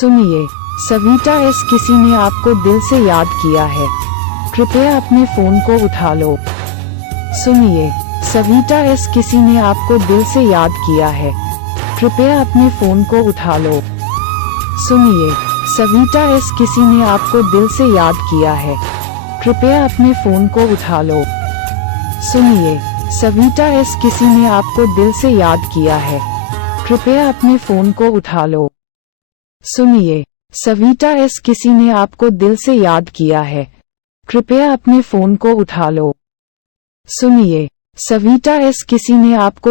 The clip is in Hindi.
सुनिए, सविता एस किसी ने आपको दिल से याद किया है, कृपया अपने फोन को उठा लो। सुनिए, सविता एस किसी ने आपको दिल से याद किया है, कृपया अपने फोन को उठा लो। सुनिए, सविता एस किसी ने आपको दिल से याद किया है, कृपया अपने फोन को उठा लो। सुनिए, सविता एस किसी ने आपको दिल से याद किया है, कृपया अपने फोन को उठा लो। सुनिए, सविता एस किसी ने आपको दिल से याद किया है, कृपया अपने फोन को उठा लो। सुनिए, सविता एस किसी ने आपको